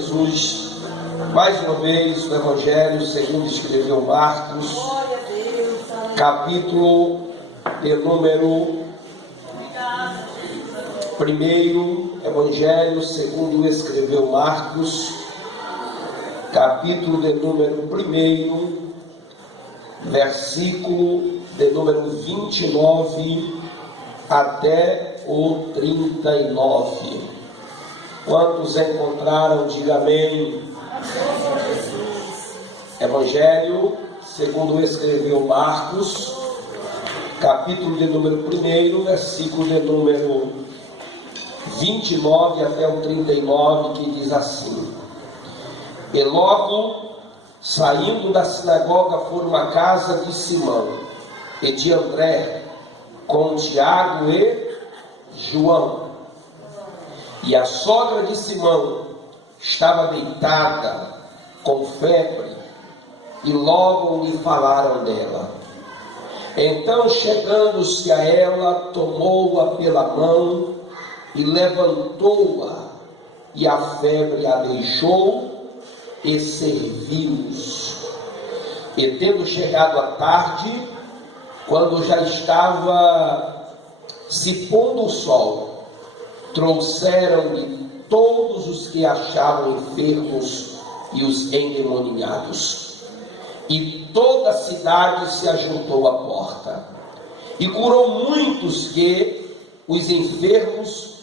Jesus. Mais uma vez, o Evangelho segundo escreveu Marcos, capítulo de número 1. Evangelho segundo escreveu Marcos, capítulo de número 1, versículo de número 29 até o 39. Quantos encontraram, diga amém. Evangelho segundo escreveu Marcos, capítulo de número 1, versículo de número 29 até o 39, que diz assim: E logo, saindo da sinagoga, foram à casa de Simão e de André, com Tiago e João. E a sogra de Simão estava deitada com febre, e logo lhe falaram dela. Então, chegando-se a ela, tomou-a pela mão e levantou-a, e a febre a deixou, e serviu-os. E tendo chegado a tarde, quando já estava se pondo o sol, trouxeram-lhe todos os que achavam enfermos e os endemoniados. E toda a cidade se ajuntou à porta. E curou muitos que os enfermos,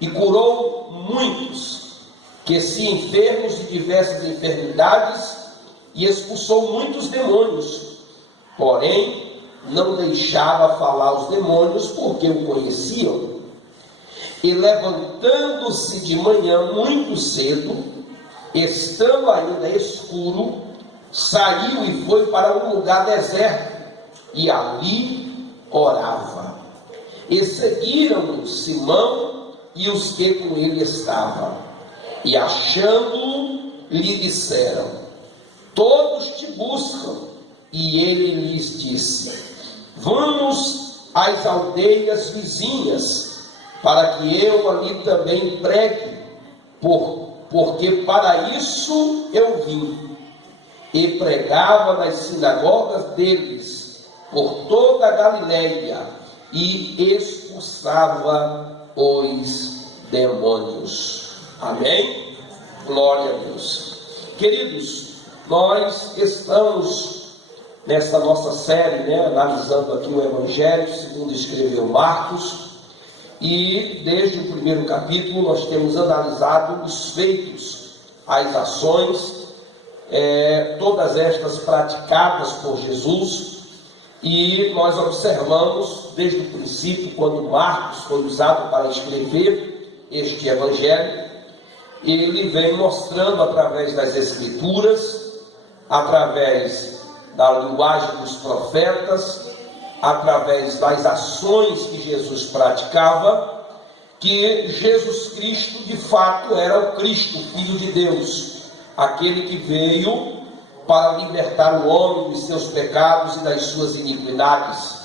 e curou muitos que se enfermos de diversas enfermidades, e expulsou muitos demônios. Porém, não deixava falar os demônios, porque o conheciam. E levantando-se de manhã muito cedo, estando ainda escuro, saiu e foi para um lugar deserto, e ali orava. E seguiram Simão e os que com ele estavam. E achando-o, lhe disseram: Todos te buscam. E ele lhes disse: Vamos às aldeias vizinhas, para que eu ali também pregue, porque para isso eu vim. E pregava nas sinagogas deles por toda a Galileia, e expulsava os demônios. Amém? Glória a Deus. Queridos, nós estamos nessa nossa série, analisando aqui o Evangelho segundo escreveu Marcos. E desde o primeiro capítulo nós temos analisado os feitos, as ações, todas estas praticadas por Jesus. E nós observamos desde o princípio, quando Marcos foi usado para escrever este Evangelho, ele vem mostrando através das Escrituras, através da linguagem dos profetas, através das ações que Jesus praticava, que Jesus Cristo de fato era o Cristo, Filho de Deus, aquele que veio para libertar o homem dos seus pecados e das suas iniquidades.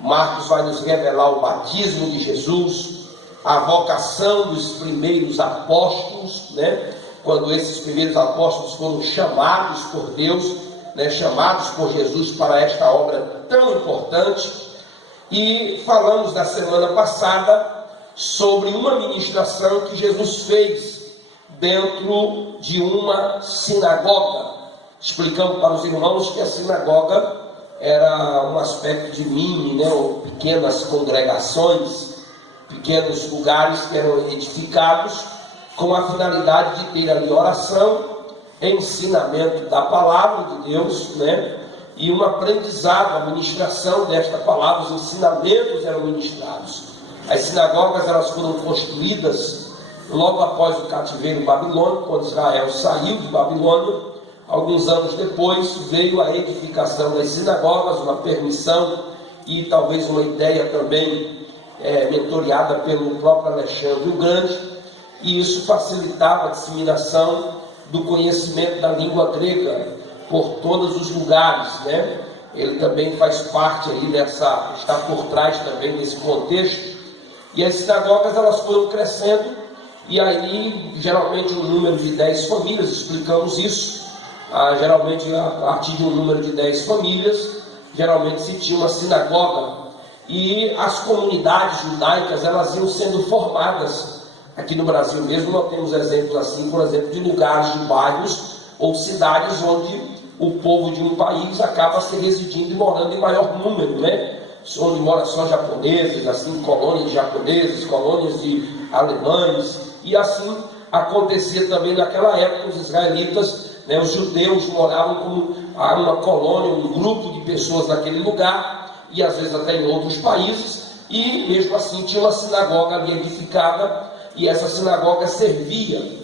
Marcos vai nos revelar o batismo de Jesus, a vocação dos primeiros apóstolos, quando esses primeiros apóstolos foram chamados por Deus, chamados por Jesus para esta obra tão importante. E falamos na semana passada sobre uma ministração que Jesus fez dentro de uma sinagoga. Explicamos para os irmãos que a sinagoga era um aspecto de mini, ou pequenas congregações, pequenos lugares que eram edificados com a finalidade de ter ali oração, ensinamento da palavra de Deus, e um aprendizado, a ministração desta palavra. Os ensinamentos eram ministrados. As sinagogas, elas foram construídas logo após o cativeiro babilônico, quando Israel saiu de Babilônia. Alguns anos depois veio a edificação das sinagogas, uma permissão e talvez uma ideia também mentoreada pelo próprio Alexandre o Grande, e isso facilitava a disseminação do conhecimento da língua grega por todos os lugares, Ele também faz parte ali está por trás também desse contexto. E as sinagogas, elas foram crescendo, e aí geralmente um número de 10 famílias, explicamos isso, geralmente a partir de um número de 10 famílias, geralmente se tinha uma sinagoga, e as comunidades judaicas elas iam sendo formadas. Aqui no Brasil mesmo nós temos exemplos assim, por exemplo, de lugares, de bairros ou cidades onde o povo de um país acaba se residindo e morando em maior número, né? Onde mora só japoneses, assim, colônias de japoneses, colônias de alemães, e assim acontecia também naquela época. Os israelitas, né, os judeus moravam como uma colônia, um grupo de pessoas naquele lugar, e às vezes até em outros países, e mesmo assim tinha uma sinagoga ali edificada, e essa sinagoga servia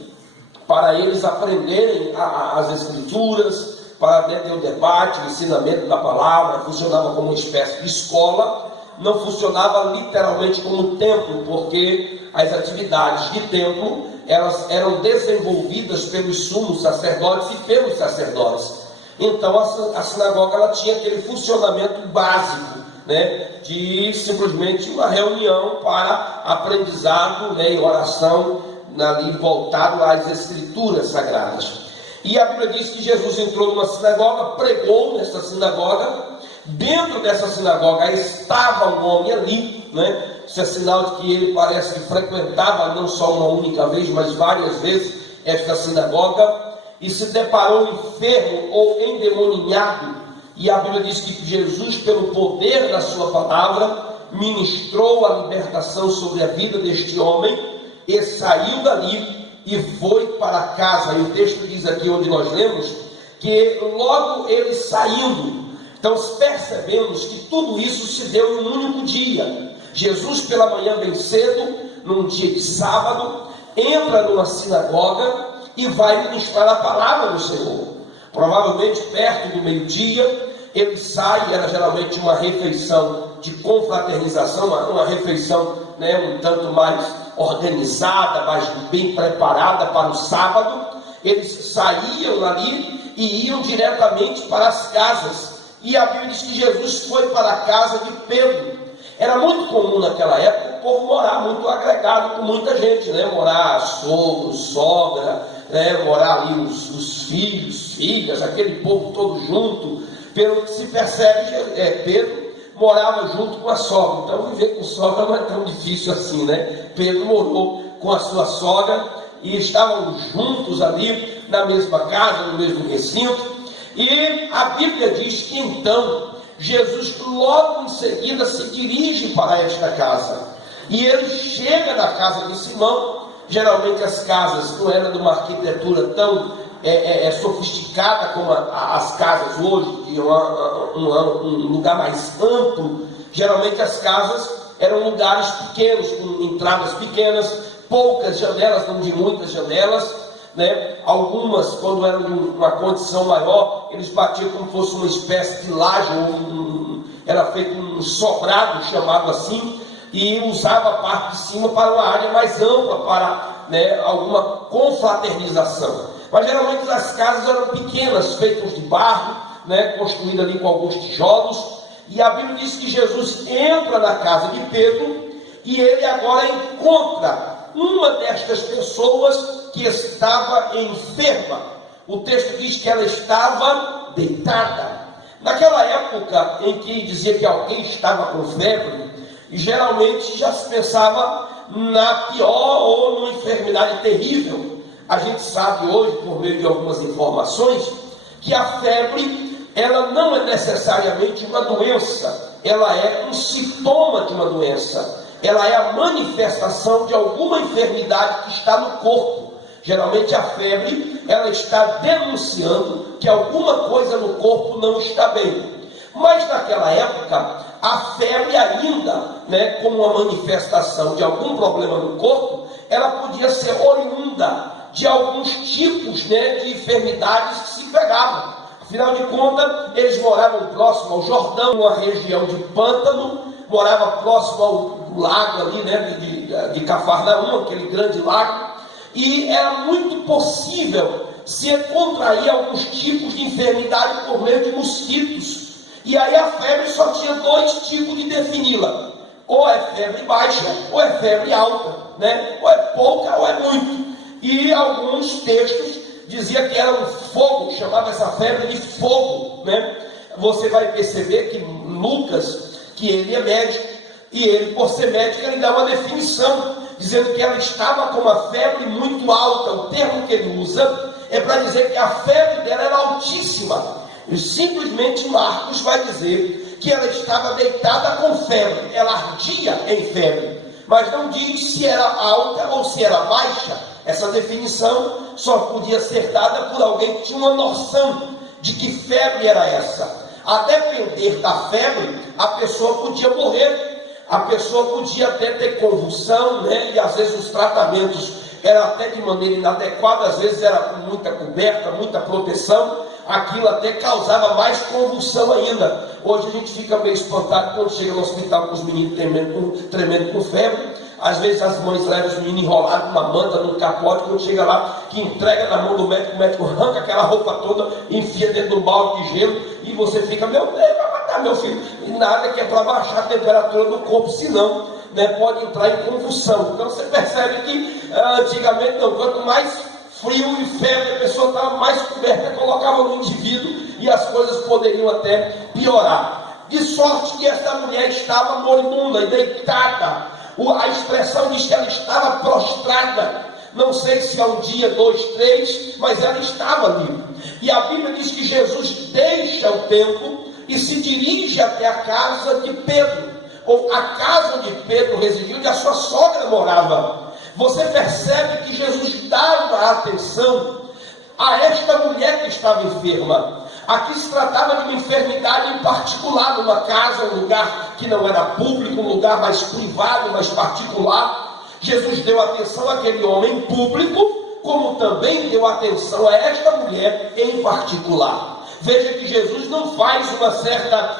para eles aprenderem as escrituras, para ter o debate, o ensinamento da palavra. Funcionava como uma espécie de escola, não funcionava literalmente como templo, porque as atividades de templo, elas eram desenvolvidas pelos sumos sacerdotes e pelos sacerdotes. Então a sinagoga ela tinha aquele funcionamento básico, né, de simplesmente uma reunião para aprendizado, né, e oração ali voltado às escrituras sagradas. E a Bíblia diz que Jesus entrou numa sinagoga, pregou nessa sinagoga. Dentro dessa sinagoga estava um homem ali, né? Isso é sinal de que ele parece que frequentava não só uma única vez, mas várias vezes esta sinagoga, e se deparou enfermo ou endemoninhado. E a Bíblia diz que Jesus, pelo poder da sua palavra, ministrou a libertação sobre a vida deste homem, e saiu dali e foi para casa. E o texto diz aqui onde nós lemos, que logo ele saindo, então percebemos que tudo isso se deu em um único dia. Jesus pela manhã bem cedo, num dia de sábado, entra numa sinagoga e vai ministrar a palavra do Senhor. Provavelmente perto do meio-dia, ele sai. Era geralmente uma refeição de confraternização, uma refeição, né, um tanto mais organizada, mais bem preparada para o sábado. Eles saíam ali e iam diretamente para as casas. E a Bíblia diz que Jesus foi para a casa de Pedro. Era muito comum naquela época o povo morar muito agregado com muita gente, né? Morar sogro, sogra, né? Morar ali os filhos, filhas, aquele povo todo junto. Pelo que se percebe, Pedro morava junto com a sogra. Então viver com sogra não é tão difícil assim, né? Pedro morou com a sua sogra e estavam juntos ali na mesma casa, no mesmo recinto. E a Bíblia diz que então Jesus logo em seguida se dirige para esta casa, e ele chega na casa de Simão. Geralmente as casas não eram de uma arquitetura tão sofisticada como as casas hoje, de um lugar mais amplo. Geralmente as casas eram lugares pequenos, com entradas pequenas, poucas janelas, não de muitas janelas, né? Algumas, quando eram de uma condição maior, eles batiam como se fosse uma espécie de laje, era feito um sobrado, chamado assim, e usava a parte de cima para uma área mais ampla, para, né, alguma confraternização. Mas geralmente as casas eram pequenas, feitas de barro, né, construídas ali com alguns tijolos. E a Bíblia diz que Jesus entra na casa de Pedro, e ele agora encontra uma destas pessoas que estava enferma. O texto diz que ela estava deitada. Naquela época em que dizia que alguém estava com febre, geralmente já se pensava na pior ou numa enfermidade terrível. A gente sabe hoje, por meio de algumas informações, que a febre, ela não é necessariamente uma doença, ela é um sintoma de uma doença, ela é a manifestação de alguma enfermidade que está no corpo. Geralmente a febre, ela está denunciando que alguma coisa no corpo não está bem. Mas naquela época, a febre ainda, né, como uma manifestação de algum problema no corpo, ela podia ser oriunda de alguns tipos, né, de enfermidades que se pegavam. Afinal de contas, eles moravam próximo ao Jordão, uma região de pântano, morava próximo ao lago ali, né, de Cafarnaum, aquele grande lago, e era muito possível se contrair alguns tipos de enfermidade por meio de mosquitos. E aí a febre só tinha dois tipos de defini-la: ou é febre baixa, ou é febre alta, né? Ou é pouca, ou é muito. E alguns textos diziam que era um fogo, chamava essa febre de fogo, né? Você vai perceber que Lucas, que ele é médico, e ele, por ser médico, ele dá uma definição, dizendo que ela estava com uma febre muito alta. O termo que ele usa é para dizer que a febre dela era altíssima. E simplesmente Marcos vai dizer que ela estava deitada com febre, ela ardia em febre, mas não diz se era alta ou se era baixa. Essa definição só podia ser dada por alguém que tinha uma noção de que febre era essa. A depender da febre, a pessoa podia morrer, a pessoa podia até ter convulsão, né? E às vezes os tratamentos eram até de maneira inadequada, às vezes era com muita coberta, muita proteção, aquilo até causava mais convulsão ainda. Hoje a gente fica meio espantado quando chega no hospital com os meninos tremendo com febre. Às vezes as mães levam os meninos enrolados numa manta, num capote, quando chega lá, que entrega na mão do médico, o médico arranca aquela roupa toda, enfia dentro do balde de gelo, e você fica, meu Deus, vai matar meu filho. E nada, que é para baixar a temperatura do corpo, senão, né, pode entrar em convulsão. Então você percebe que antigamente não, quanto mais frio e febre a pessoa estava mais coberta, colocava no indivíduo, e as coisas poderiam até piorar. De sorte que esta mulher estava moribunda e deitada. A expressão diz que ela estava prostrada. Não sei se é um dia, 2, 3, mas ela estava ali. E a Bíblia diz que Jesus deixa o templo e se dirige até a casa de Pedro, ou a casa onde Pedro residiu, onde a sua sogra morava. Você percebe que Jesus dá uma atenção a esta mulher que estava enferma. Aqui se tratava de uma enfermidade em particular, numa casa, um lugar que não era público, um lugar mais privado, mais particular. Jesus deu atenção àquele homem público, como também deu atenção a esta mulher em particular. Veja que Jesus não faz uma certa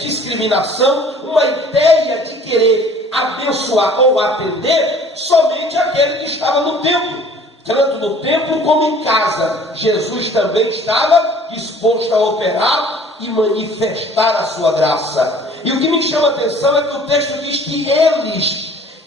discriminação, uma ideia de querer abençoar ou atender somente aquele que estava no templo. Tanto no templo como em casa, Jesus também estava disposto a operar e manifestar a sua graça. E o que me chama a atenção é que o texto diz que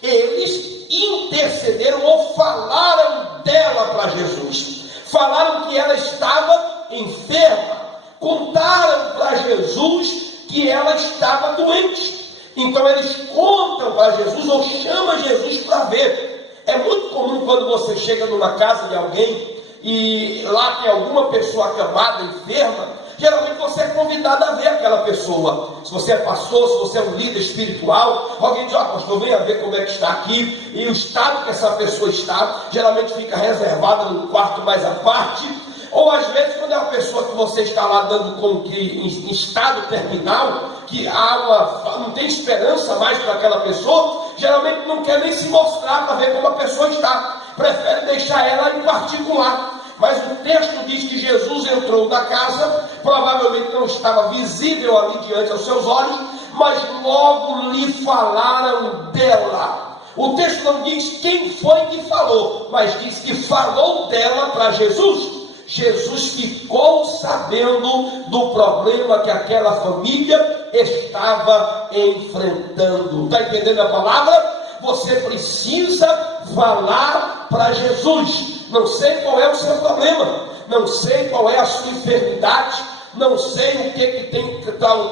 eles intercederam ou falaram dela para Jesus. Falaram que ela estava enferma. Contaram para Jesus que ela estava doente. Então eles contam para Jesus ou chamam Jesus para ver. É muito comum quando você chega numa casa de alguém e lá tem alguma pessoa acamada, enferma, geralmente você é convidado a ver aquela pessoa. Se você é pastor, se você é um líder espiritual, alguém diz, pastor, venha ver como é que está aqui. E o estado que essa pessoa está, geralmente fica reservada num quarto mais à parte. Ou às vezes quando é uma pessoa que você está lá dando como que em estado terminal, que não tem esperança mais para aquela pessoa, geralmente não quer nem se mostrar para ver como a pessoa está, prefere deixar ela em particular. Mas o texto diz que Jesus entrou na casa, provavelmente não estava visível ali diante aos seus olhos, mas logo lhe falaram dela. O texto não diz quem foi que falou, mas diz que falou dela para Jesus. Jesus ficou sabendo do problema que aquela família estava enfrentando. Está entendendo a palavra? Você precisa falar para Jesus. Não sei qual é o seu problema, não sei qual é a sua enfermidade, não sei o que tem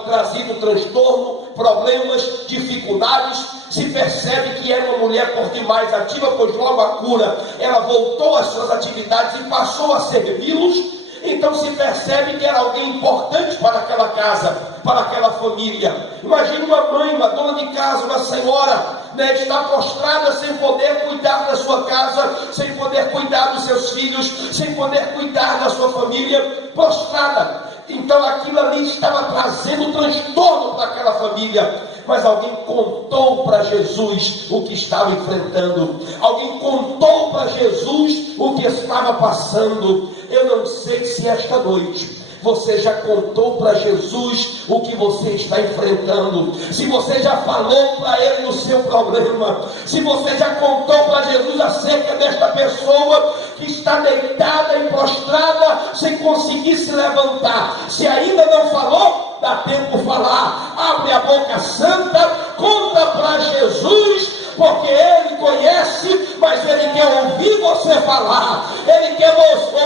trazido transtorno, problemas, dificuldades. Se percebe que era uma mulher por demais ativa, pois logo a cura, ela voltou às suas atividades e passou a servi-los. Então se percebe que era alguém importante para aquela casa, para aquela família. Imagine uma mãe, uma dona de casa, uma senhora, né, está prostrada sem poder cuidar da sua casa, sem poder cuidar dos seus filhos, sem poder cuidar da sua família, prostrada. Então aquilo ali estava trazendo transtorno para aquela família. Mas alguém contou para Jesus o que estava enfrentando. Alguém contou para Jesus o que estava passando. Eu não sei se esta noite você já contou para Jesus o que você está enfrentando. Se você já falou para Ele o seu problema. Se você já contou para Jesus acerca desta pessoa que está deitada e prostrada sem conseguir se levantar. Se ainda não falou, dá tempo de falar. Abre a boca santa, conta para Jesus, porque Ele conhece, mas Ele quer ouvir você falar, Ele quer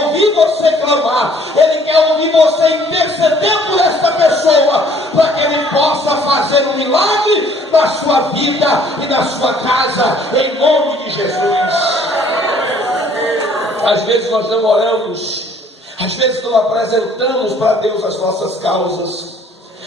ouvir você clamar, Ele quer ouvir você interceder por essa pessoa, para que Ele possa fazer um milagre na sua vida e na sua casa, em nome de Jesus. Às vezes nós não oramos, às vezes não apresentamos para Deus as nossas causas,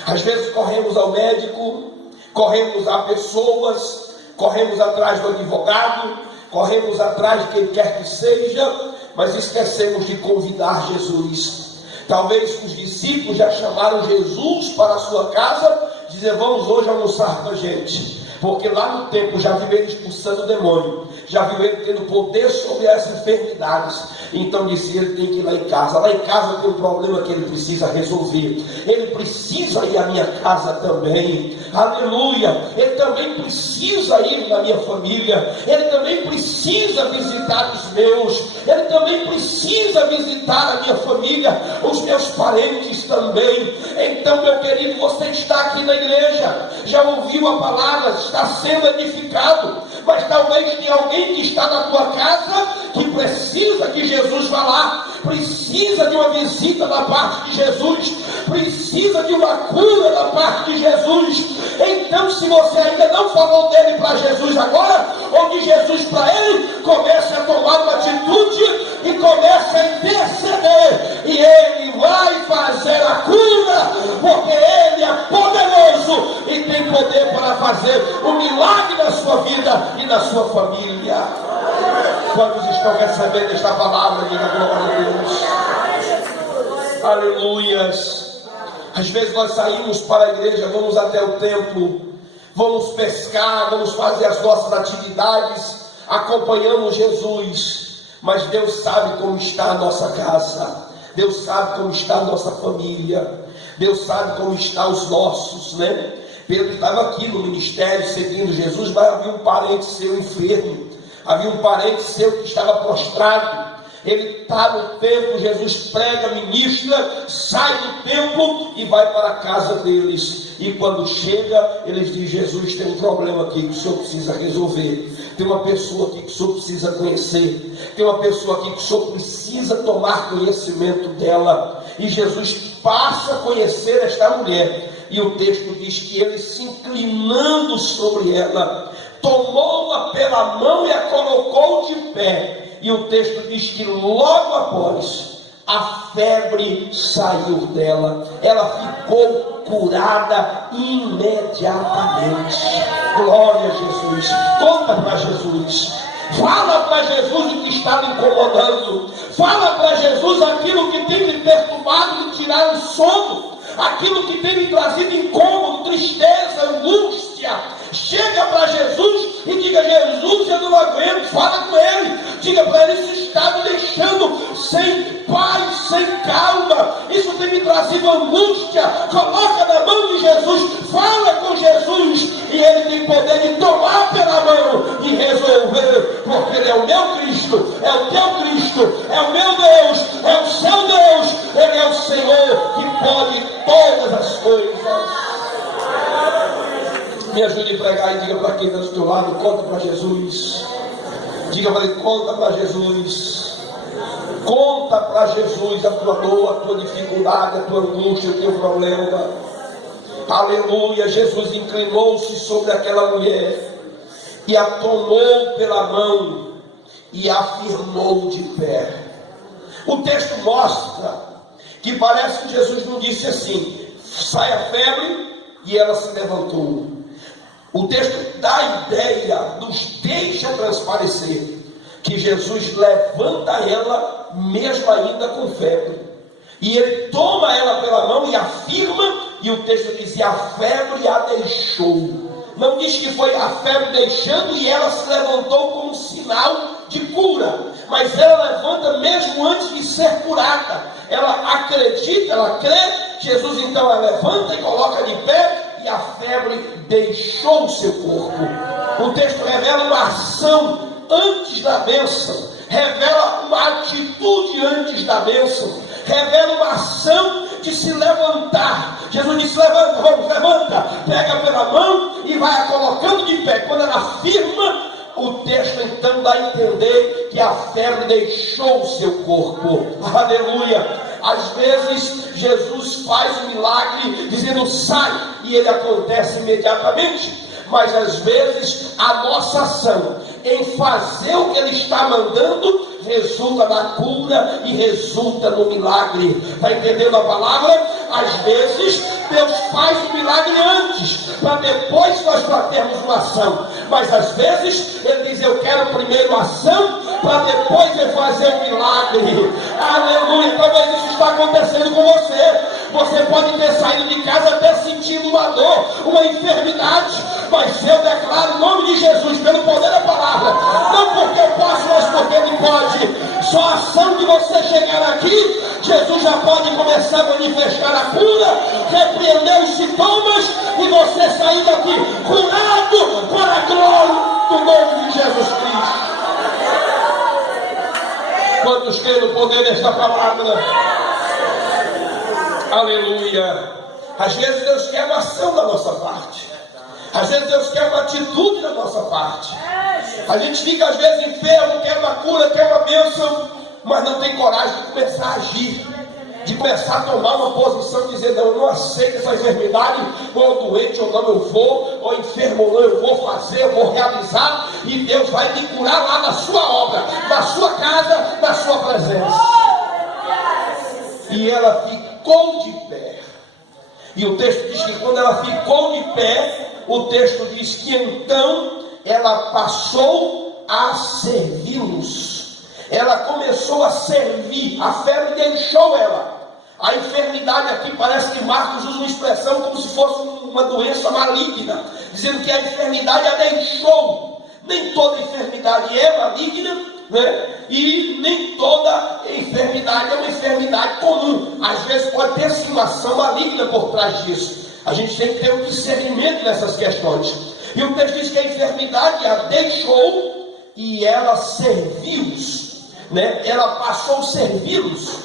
às vezes corremos ao médico, corremos a pessoas, corremos atrás do advogado, corremos atrás de quem quer que seja, mas esquecemos de convidar Jesus. Talvez os discípulos já chamaram Jesus para a sua casa, dizer: vamos hoje almoçar com a gente, porque lá no templo já viu ele expulsando o demônio, já viu ele tendo poder sobre as enfermidades. Então disse: ele tem que ir lá em casa. Lá em casa tem um problema que ele precisa resolver. Ele precisa ir à minha casa também. Aleluia. Ele também precisa ir na minha família. Ele também precisa visitar os meus. Ele também precisa visitar a minha família, os meus parentes também. Então, meu querido, você está aqui na igreja, já ouviu a palavra, está sendo edificado, mas talvez tenha alguém que está na tua casa que precisa que Jesus vá lá, precisa de uma visita da parte de Jesus, precisa de uma cura da parte de Jesus. Então, se você ainda não falou dele para Jesus agora, ou de Jesus para ele, comece a tomar uma atitude e comece a interceder, e ele vai fazer a cura, porque ele é poderoso e tem poder para fazer um milagre na sua vida e na sua família. Quantos estão recebendo esta palavra? Diga glória a Deus. Aleluias. Às vezes nós saímos para a igreja, vamos até o templo, vamos pescar, vamos fazer as nossas atividades, acompanhamos Jesus, mas Deus sabe como está a nossa casa, Deus sabe como está a nossa família, Deus sabe como estão os nossos, né? Pedro estava aqui no ministério seguindo Jesus, mas havia um parente seu enfermo, havia um parente seu que estava prostrado. Ele está no templo, Jesus prega, ministra, sai do templo e vai para a casa deles. E quando chega, eles dizem: Jesus, tem um problema aqui que o senhor precisa resolver. Tem uma pessoa aqui que o senhor precisa conhecer. Tem uma pessoa aqui que o senhor precisa tomar conhecimento dela. E Jesus passa a conhecer esta mulher. E o texto diz que ele, se inclinando sobre ela, tomou-a pela mão e a colocou de pé. E o texto diz que logo após, a febre saiu dela. Ela ficou curada imediatamente. Glória a Jesus. Conta para Jesus. Fala para Jesus o que está lhe incomodando. Fala para Jesus aquilo que tem lhe perturbado, lhe tirado o sono, aquilo que tem lhe trazido incômodo, tristeza, angústia. Chega para Jesus e diga: Jesus, eu não aguento. Fala com ele, diga para ele: isso está me deixando sem paz, sem calma, isso tem me trazido angústia. Coloca na mão de Jesus, fala com Jesus, e ele tem poder de tomar pela mão e resolver, porque ele é o meu Cristo, é o teu Cristo, é o meu Deus, é o seu Deus. Ele é o Senhor que pode todas as coisas. Me ajude a pregar e diga para quem está do teu lado: conta para Jesus. Diga para ele: conta para Jesus. Conta para Jesus a tua dor, a tua dificuldade, a tua angústia, o teu problema. Aleluia. Jesus inclinou-se sobre aquela mulher e a tomou pela mão e a afirmou de pé. O texto mostra que parece que Jesus não disse assim: sai a febre, e ela se levantou. O texto dá a ideia, nos deixa transparecer, que Jesus levanta ela, mesmo ainda com febre, e ele toma ela pela mão e afirma, e o texto diz: e a febre a deixou. Não diz que foi a febre deixando e ela se levantou como um sinal de cura, mas ela levanta mesmo antes de ser curada. Ela acredita, ela crê. Jesus então a levanta e coloca de pé, e a febre deixou o seu corpo. O texto revela uma ação antes da bênção, revela uma atitude antes da bênção, revela uma ação de se levantar. Jesus disse: levanta, vamos, levanta. Pega pela mão e vai a colocando de pé. Quando ela firma, o texto então dá a entender que a febre deixou o seu corpo. Aleluia. Às vezes Jesus faz um milagre dizendo sai, e ele acontece imediatamente. Mas às vezes a nossa ação em fazer o que ele está mandando resulta na cura e resulta no milagre. Está entendendo a palavra? Às vezes Deus faz o milagre antes, para depois nós termos uma ação. Mas às vezes Ele diz: eu quero primeiro a ação, para depois eu fazer o milagre. Aleluia. Talvez isso está acontecendo com você. Você pode ter saído de casa até sentindo uma dor, uma enfermidade, mas eu declaro em nome de Jesus, pelo poder da palavra, não porque eu posso, mas porque Ele pode. Só a ação de você chegar aqui, Jesus já pode começar a manifestar a cura, repreender os sintomas e você sair daqui curado para a glória do nome de Jesus Cristo. Quantos creem no poder desta palavra? Aleluia. Às vezes Deus quer uma ação da nossa parte. Às vezes Deus quer uma atitude da nossa parte. A gente fica às vezes enfermo, quer uma cura, quer uma bênção, mas não tem coragem de começar a agir, de começar a tomar uma posição, dizer: não, eu não aceito essa enfermidade, ou doente ou não eu vou, ou enfermo ou não eu vou fazer, eu vou realizar, e Deus vai me curar lá na sua obra, na sua casa, na sua presença. E ela ficou de pé. E o texto diz que quando ela ficou de pé, o texto diz que então ela passou a servi-los. Ela começou a servir, a febre deixou ela. A enfermidade aqui, parece que Marcos usa uma expressão como se fosse uma doença maligna, dizendo que a enfermidade a deixou. Nem toda enfermidade é maligna, né? E nem toda enfermidade é uma enfermidade comum. Às vezes pode ter sim uma ação maligna por trás disso. A gente tem que ter um discernimento nessas questões. E o texto diz que a enfermidade a deixou e ela serviu-os, né? Ela passou a servi-los.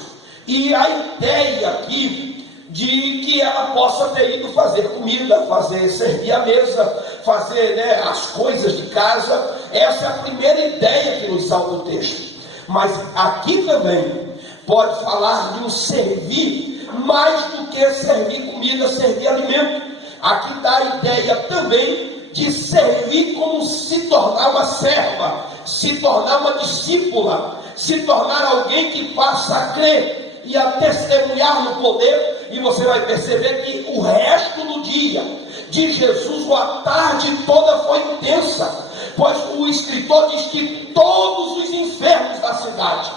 E a ideia aqui de que ela possa ter ido fazer comida, servir a mesa, fazer, né, as coisas de casa. Essa é a primeira ideia que nos salva o texto. Mas aqui também pode falar de um servir mais do que servir comida, servir alimento. Aqui dá a ideia também de servir como se tornar uma serva, se tornar uma discípula, se tornar alguém que passa a crer e a testemunhar no poder. E você vai perceber que o resto do dia de Jesus, a tarde toda, foi intensa, pois o escritor diz que todos os enfermos da cidade,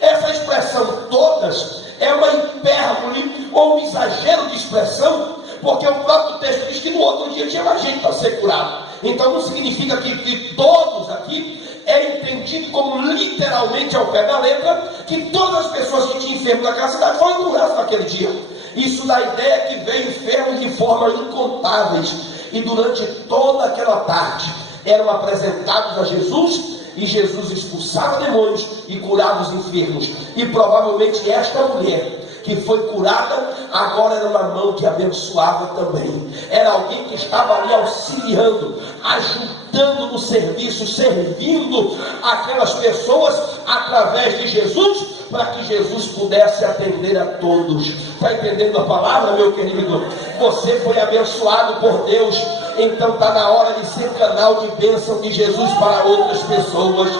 essa expressão todas é uma hipérbole ou um exagero de expressão, porque o próprio texto diz que no outro dia tinha mais gente para ser curado. Então não significa que todos aqui é entendido como literalmente ao pé da letra, que todas as pessoas que tinham enfermo naquela cidade foram curadas naquele dia. Isso dá a ideia que veio enfermos de forma incontáveis, e durante toda aquela tarde eram apresentados a Jesus, e Jesus expulsava demônios e curava os enfermos. E provavelmente esta mulher que foi curada, agora era uma mão que abençoava também. Era alguém que estava ali auxiliando, ajudando no serviço, servindo aquelas pessoas através de Jesus, para que Jesus pudesse atender a todos. Está entendendo a palavra, meu querido? Você foi abençoado por Deus, então está na hora de ser canal de bênção de Jesus para outras pessoas.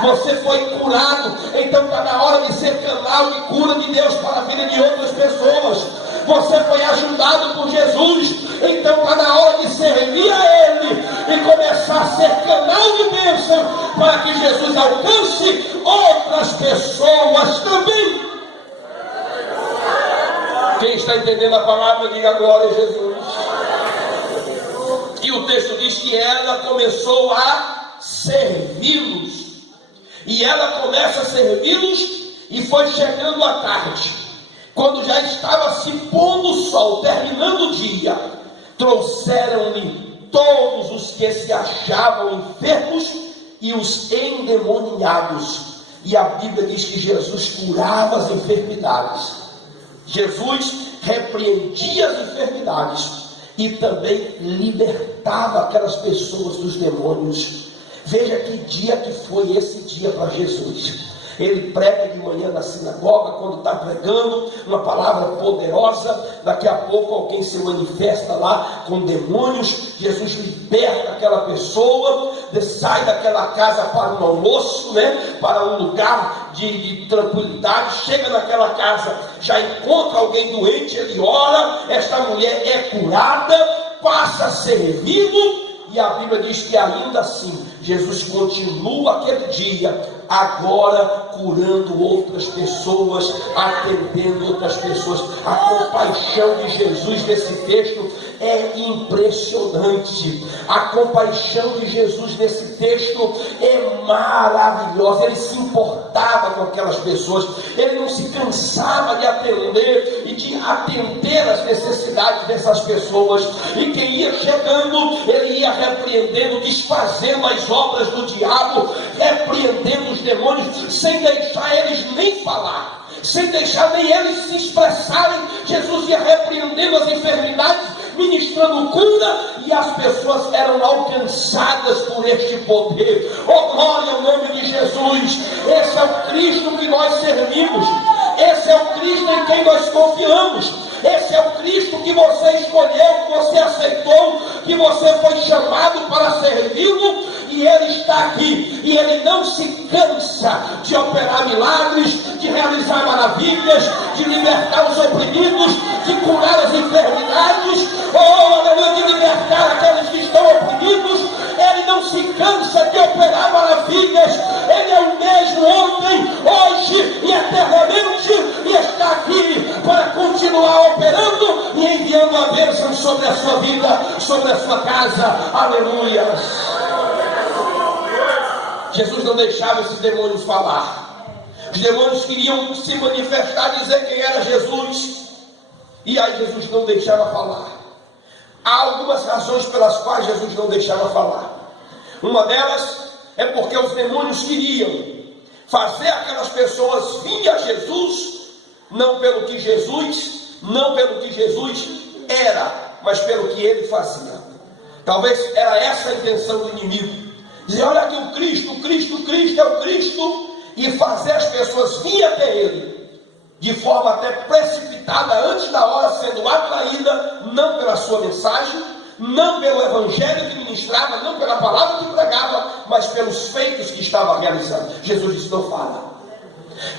Você foi curado, então está na hora de ser canal de cura de Deus para a vida de outras pessoas. Você foi ajudado por Jesus, então está na hora de servir a Ele e começar a ser canal de bênção para que Jesus alcance outras pessoas também. Quem está entendendo a palavra, diga glória a Jesus. E o texto diz que ela começou a servi-los. E ela começa a servi-los, e foi chegando a tarde, quando já estava se pondo o sol, terminando o dia, trouxeram-lhe todos os que se achavam enfermos e os endemoniados. E a Bíblia diz que Jesus curava as enfermidades. Jesus repreendia as enfermidades e também libertava aquelas pessoas dos demônios. Veja que dia que foi esse dia para Jesus. Ele prega de manhã na sinagoga, quando está pregando, uma palavra poderosa. Daqui a pouco alguém se manifesta lá com demônios. Jesus liberta aquela pessoa, sai daquela casa para um almoço, para um lugar de tranquilidade. Chega naquela casa, já encontra alguém doente, ele ora, esta mulher é curada, passa a servi-lo. E a Bíblia diz que ainda assim, Jesus continua aquele dia, agora curando outras pessoas, atendendo outras pessoas. A compaixão de Jesus nesse texto é impressionante. A compaixão de Jesus nesse texto é maravilhosa. Ele se importava com aquelas pessoas, ele não se cansava de atender e de atender as necessidades dessas pessoas. E quem ia chegando, ele ia repreendendo, desfazendo as obras do diabo, repreendendo os demônios, sem deixar eles nem falar, sem deixar nem eles se expressarem. Jesus ia repreendendo as enfermidades, ministrando cura, e as pessoas eram alcançadas por este poder. Oh, glória ao nome de Jesus! Esse é o Cristo que nós servimos, esse é o Cristo em quem nós confiamos, esse é o Cristo que você escolheu, que você aceitou, que você foi chamado para servi-lo. E Ele está aqui, e Ele não se cansa de operar milagres, de realizar maravilhas, de libertar os oprimidos, de curar as enfermidades, de libertar aqueles que estão oprimidos. Ele não se cansa de operar maravilhas. Ele é o mesmo ontem, hoje e eternamente, e está aqui para continuar operando e enviando a bênção sobre a sua vida, sobre a sua casa. Aleluia! Jesus não deixava esses demônios falar. Os demônios queriam se manifestar, dizer quem era Jesus, e aí Jesus não deixava falar. Há algumas razões pelas quais Jesus não deixava falar. Uma delas é porque os demônios queriam fazer aquelas pessoas vir a Jesus, não pelo que Jesus era, mas pelo que ele fazia. Talvez era essa a intenção do inimigo. Dizer, olha aqui o Cristo é o Cristo, e fazer as pessoas vir até Ele, de forma até precipitada, antes da hora, sendo atraída, não pela sua mensagem, não pelo evangelho que ministrava, não pela palavra que pregava, mas pelos feitos que estava realizando. Jesus disse, não fala.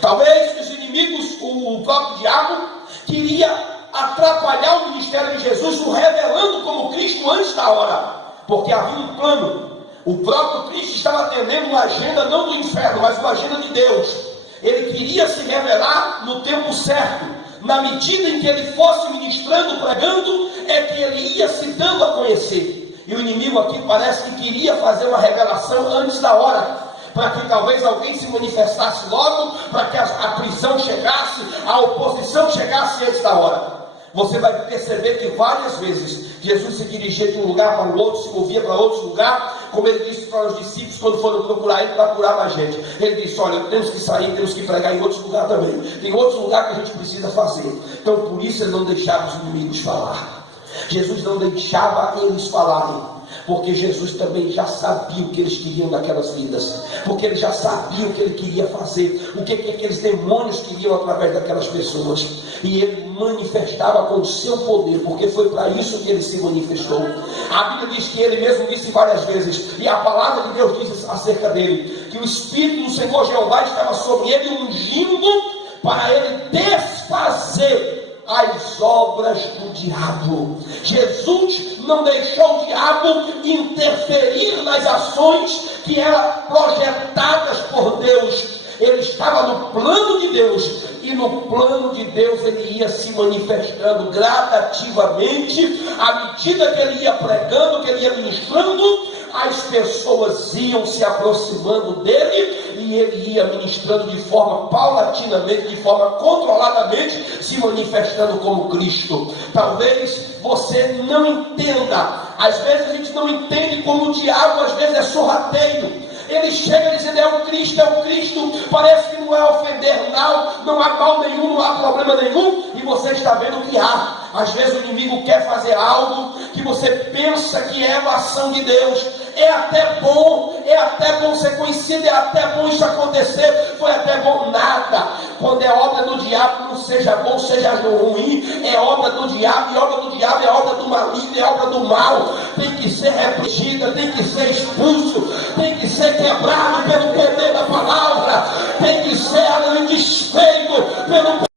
Talvez os inimigos, o próprio diabo, queria atrapalhar o ministério de Jesus, o revelando como Cristo antes da hora, porque havia um plano. O próprio Cristo estava atendendo uma agenda não do inferno, mas uma agenda de Deus. Ele queria se revelar no tempo certo. Na medida em que ele fosse ministrando, pregando, é que ele ia se dando a conhecer. E o inimigo aqui parece que queria fazer uma revelação antes da hora, para que talvez alguém se manifestasse logo, para que a prisão chegasse, a oposição chegasse antes da hora. Você vai perceber que várias vezes Jesus se dirigia de um lugar para o outro, se movia para outro lugar, como ele disse para os discípulos quando foram procurar ele para curar mais gente. Ele disse, olha, temos que sair, temos que pregar em outros lugares também. Tem outros lugares que a gente precisa fazer. Então por isso ele não deixava os inimigos falar. Jesus não deixava eles falarem, porque Jesus também já sabia o que eles queriam daquelas vidas, porque ele já sabia o que ele queria fazer, o que aqueles demônios queriam através daquelas pessoas, e ele manifestava com o seu poder, porque foi para isso que ele se manifestou. A Bíblia diz que ele mesmo disse várias vezes, e a palavra de Deus diz acerca dele, que o Espírito do Senhor Jeová estava sobre ele, ungindo para ele desfazer as obras do diabo. Jesus não deixou o diabo interferir nas ações que eram projetadas por Deus. Ele estava no plano de Deus, e no plano de Deus ele ia se manifestando gradativamente. À medida que ele ia pregando, que ele ia ministrando, as pessoas iam se aproximando dele, e ele ia ministrando de forma paulatinamente, de forma controladamente, se manifestando como Cristo. Talvez você não entenda, às vezes a gente não entende como o diabo às vezes é sorrateiro. ele chega dizendo: é o Cristo, é o Cristo. Parece que não é ofender, não há mal nenhum, não há problema nenhum, e você está vendo que há. Às vezes o inimigo quer fazer algo que você pensa que é uma ação de Deus. É até bom ser conhecido, é até bom isso acontecer, foi até bom nada. Quando é obra do diabo, não seja bom, seja ruim, é obra do diabo, e obra do diabo é obra do maligno, é obra do mal. Tem que ser repreendida, tem que ser expulso, tem que ser quebrado pelo poder da palavra, tem que ser desfeito pelo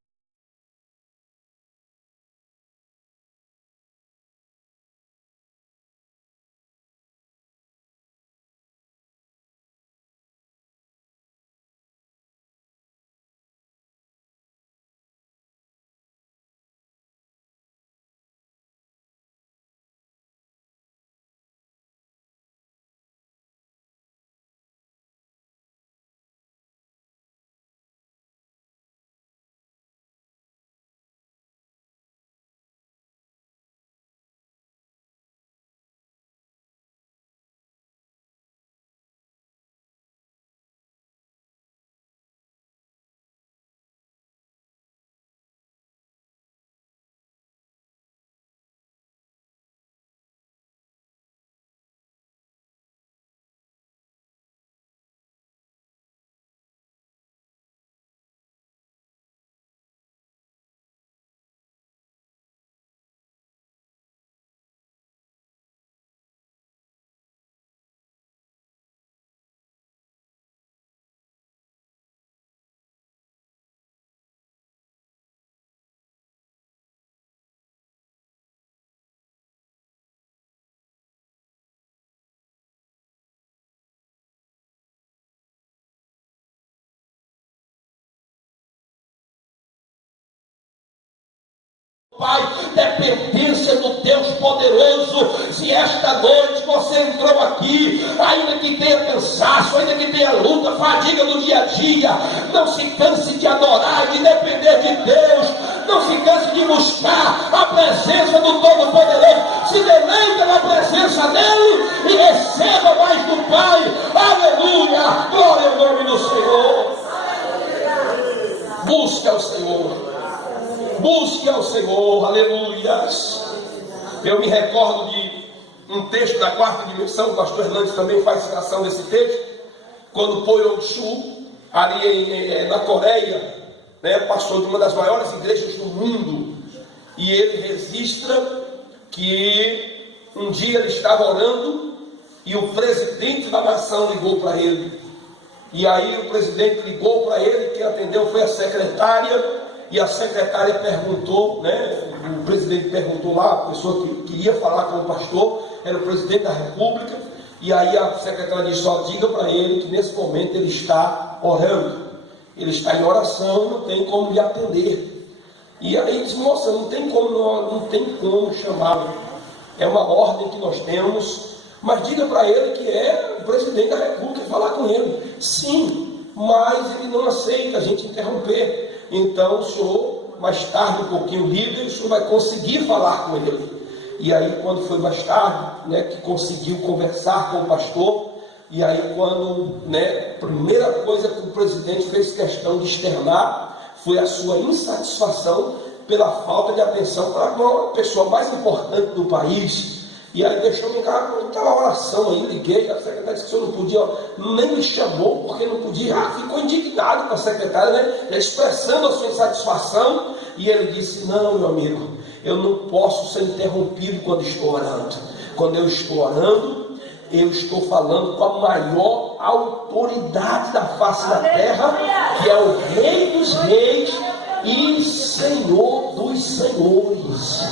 Pai, dependência do Deus poderoso. Se esta noite você entrou aqui, ainda que tenha cansaço, ainda que tenha luta, fadiga do dia a dia, não se canse de adorar e de depender de Deus. Não se canse de buscar a presença do Todo-Poderoso. Se deleita na presença dele e receba mais do Pai. Aleluia, glória ao nome do Senhor. Busque ao Senhor. Busque ao Senhor, aleluias. Eu me recordo de um texto da quarta dimensão, o pastor Hernandes também faz citação desse texto, quando Poyong-Chu, ali na Coreia, passou de uma das maiores igrejas do mundo, e ele registra que um dia ele estava orando, e o presidente da nação ligou para ele, e aí o presidente ligou para ele, quem atendeu foi a secretária, e a secretária perguntou, o presidente perguntou lá, a pessoa que queria falar com o pastor, era o presidente da república, e aí a secretária disse: só diga para ele que nesse momento ele está orando, ele está em oração, não tem como lhe atender. E aí disse: moça, não tem como chamá-lo, é uma ordem que nós temos, mas diga para ele que é o presidente da república, falar com ele. Sim, mas ele não aceita a gente interromper. Então o senhor, mais tarde, um pouquinho liga, e o senhor vai conseguir falar com ele. E aí, quando foi mais tarde, que conseguiu conversar com o pastor, e aí quando, a primeira coisa que o presidente fez questão de externar foi a sua insatisfação pela falta de atenção para a pessoa mais importante do país. E aí deixou me encarar, estava a oração aí, liguei, a secretária disse que o senhor não podia, nem me chamou, porque não podia, ficou indignado com a secretária, expressando a sua insatisfação, e ele disse: não, meu amigo, eu não posso ser interrompido quando estou orando. Quando eu estou orando, eu estou falando com a maior autoridade da face da terra, que é o Rei dos Reis e Senhor dos Senhores.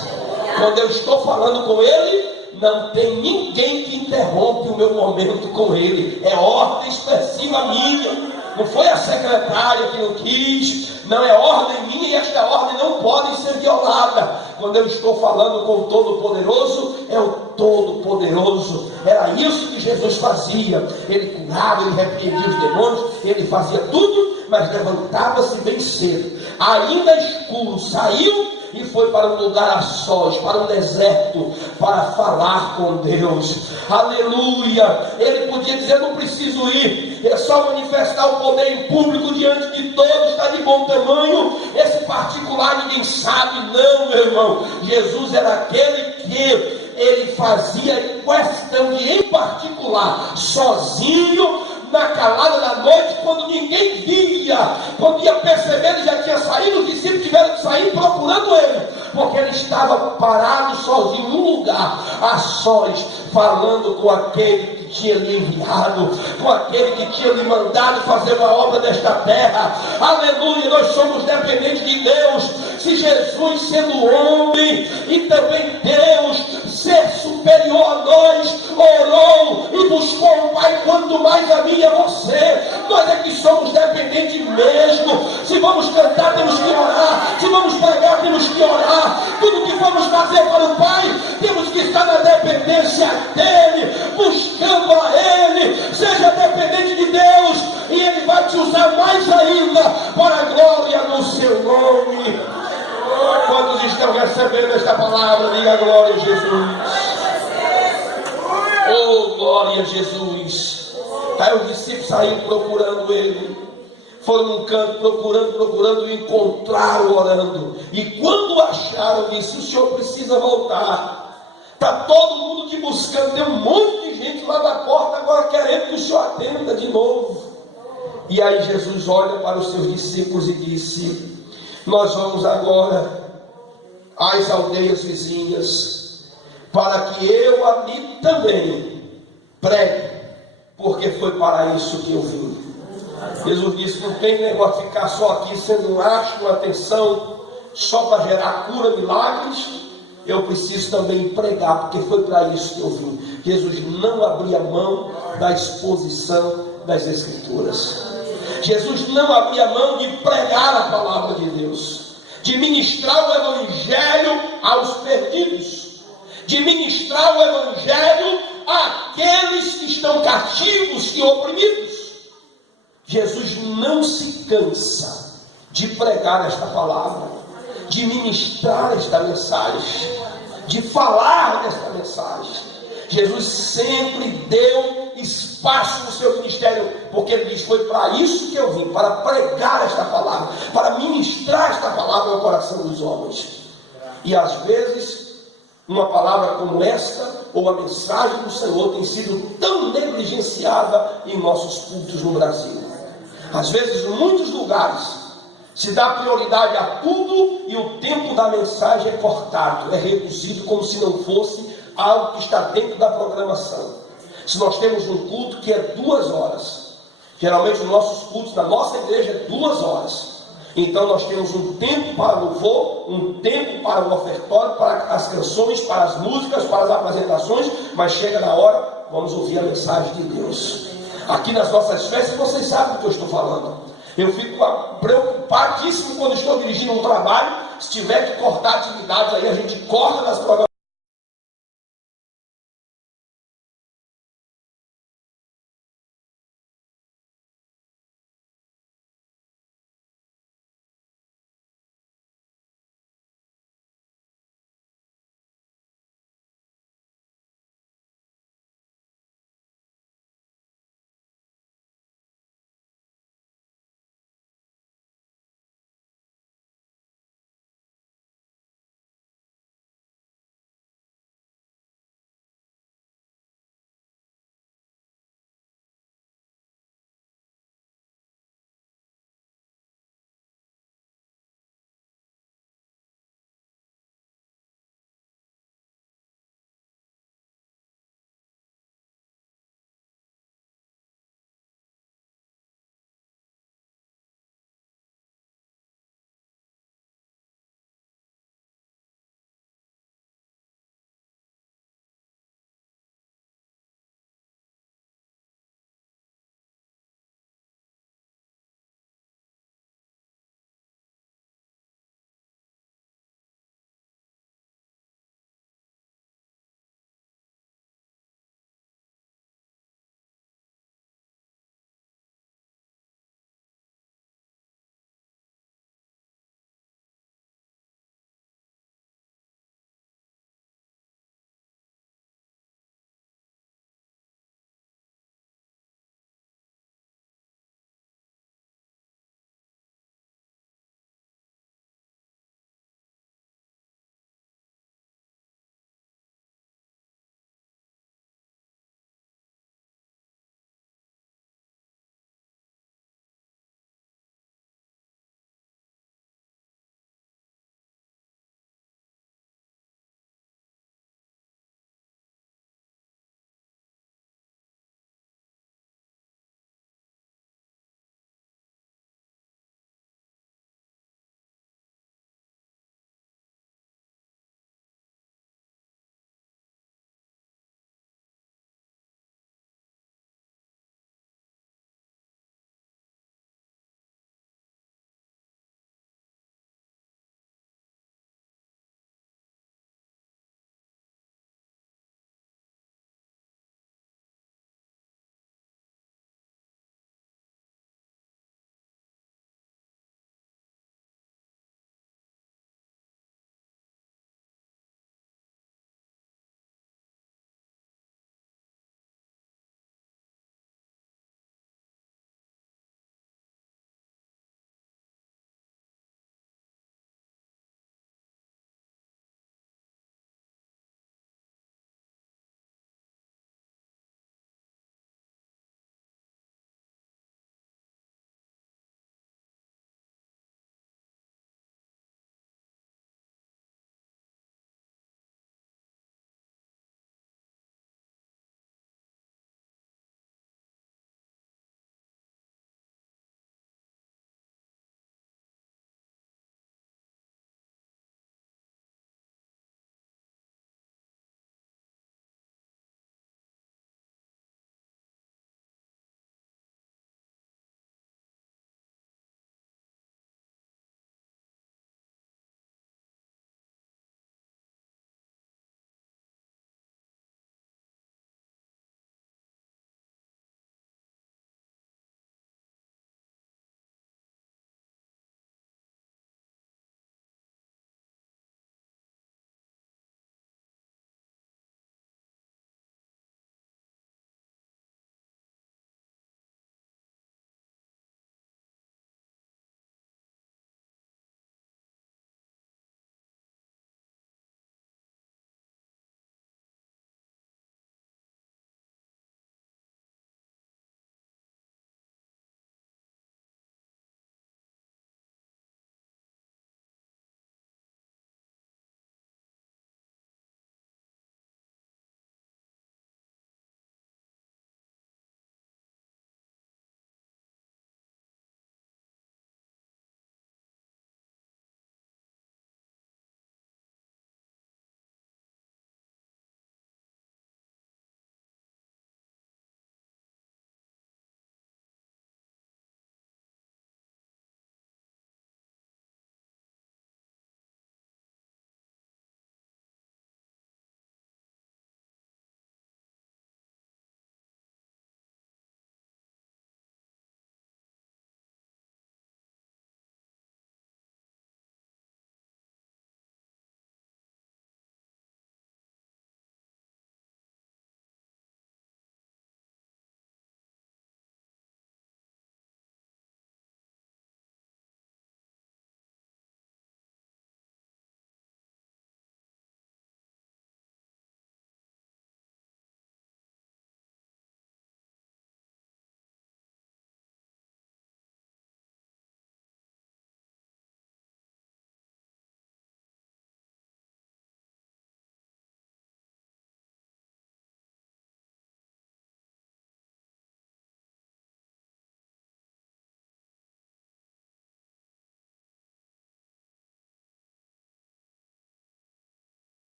Quando eu estou falando com ele, não tem ninguém que interrompe o meu momento com ele. É ordem expressiva minha. Não foi a secretária que não quis. Não, é ordem minha, e esta ordem não pode ser violada. Quando eu estou falando com o Todo-Poderoso, é o Todo-Poderoso. Era isso que Jesus fazia. Ele curava, ele repreendia os demônios, ele fazia tudo, mas levantava-se bem cedo, ainda escuro, saiu e foi para um lugar a sós, para um deserto, para falar com Deus. Aleluia! Ele podia dizer: não preciso ir, é só manifestar o poder em público diante de todos, está de bom tamanho. Esse particular ninguém sabe. Não, meu irmão, Jesus era aquele que ele fazia questão de, em particular, sozinho, na calada da noite, quando ninguém via, quando ia perceber, ele já tinha saído, os discípulos tiveram que sair procurando ele, porque ele estava parado sozinho, num lugar, a sós, falando com aquele que tinha lhe enviado, com aquele que tinha lhe mandado fazer uma obra desta terra. Aleluia! Nós somos dependentes de Deus. Se Jesus, sendo homem e também Deus, ser superior a nós, orou e buscou o Pai, quanto mais a mim e a você. Nós é que somos dependentes mesmo. Se vamos cantar, temos que orar. Se vamos pregar, temos que orar. Tudo que vamos fazer para o Pai, temos que estar na dependência dEle, buscando a Ele. Seja dependente de Deus e Ele vai te usar mais ainda para a glória do seu nome. Quantos estão recebendo esta palavra? Diga glória a Jesus. Oh, glória a Jesus. Aí os discípulos saíram procurando ele, foram num canto procurando, e encontraram orando. E quando o acharam, disse: o senhor precisa voltar. Está todo mundo te buscando, tem um monte de gente lá na porta agora querendo que o senhor atenda de novo. E aí Jesus olha para os seus discípulos e disse: nós vamos agora às aldeias vizinhas, para que eu ali também pregue, porque foi para isso que eu vim. Jesus disse: não tem negócio de ficar só aqui sendo um astro, uma atenção, só para gerar cura, milagres. Eu preciso também pregar, porque foi para isso que eu vim. Jesus não abria mão da exposição das Escrituras. Jesus não abria mão de pregar a palavra de Deus, de ministrar o Evangelho aos perdidos, de ministrar o Evangelho àqueles que estão cativos e oprimidos. Jesus não se cansa de pregar esta palavra, de ministrar esta mensagem, de falar desta mensagem. Jesus sempre deu espaço no seu ministério, porque ele diz: foi para isso que eu vim, para pregar esta palavra, para ministrar esta palavra ao coração dos homens. E às vezes, uma palavra como esta, ou a mensagem do Senhor, tem sido tão negligenciada em nossos cultos no Brasil. Às vezes, em muitos lugares, se dá prioridade a tudo e o tempo da mensagem é cortado, é reduzido como se não fosse algo que está dentro da programação. Se nós temos um culto que é 2 horas, geralmente os nossos cultos da nossa igreja é 2 horas, então nós temos um tempo para louvor, um tempo para o ofertório, para as canções, para as músicas, para as apresentações, mas chega na hora, vamos ouvir a mensagem de Deus. Aqui nas nossas festas, vocês sabem do que eu estou falando. Eu fico preocupadíssimo quando estou dirigindo um trabalho. Se tiver que cortar atividades aí, a gente corta das programações.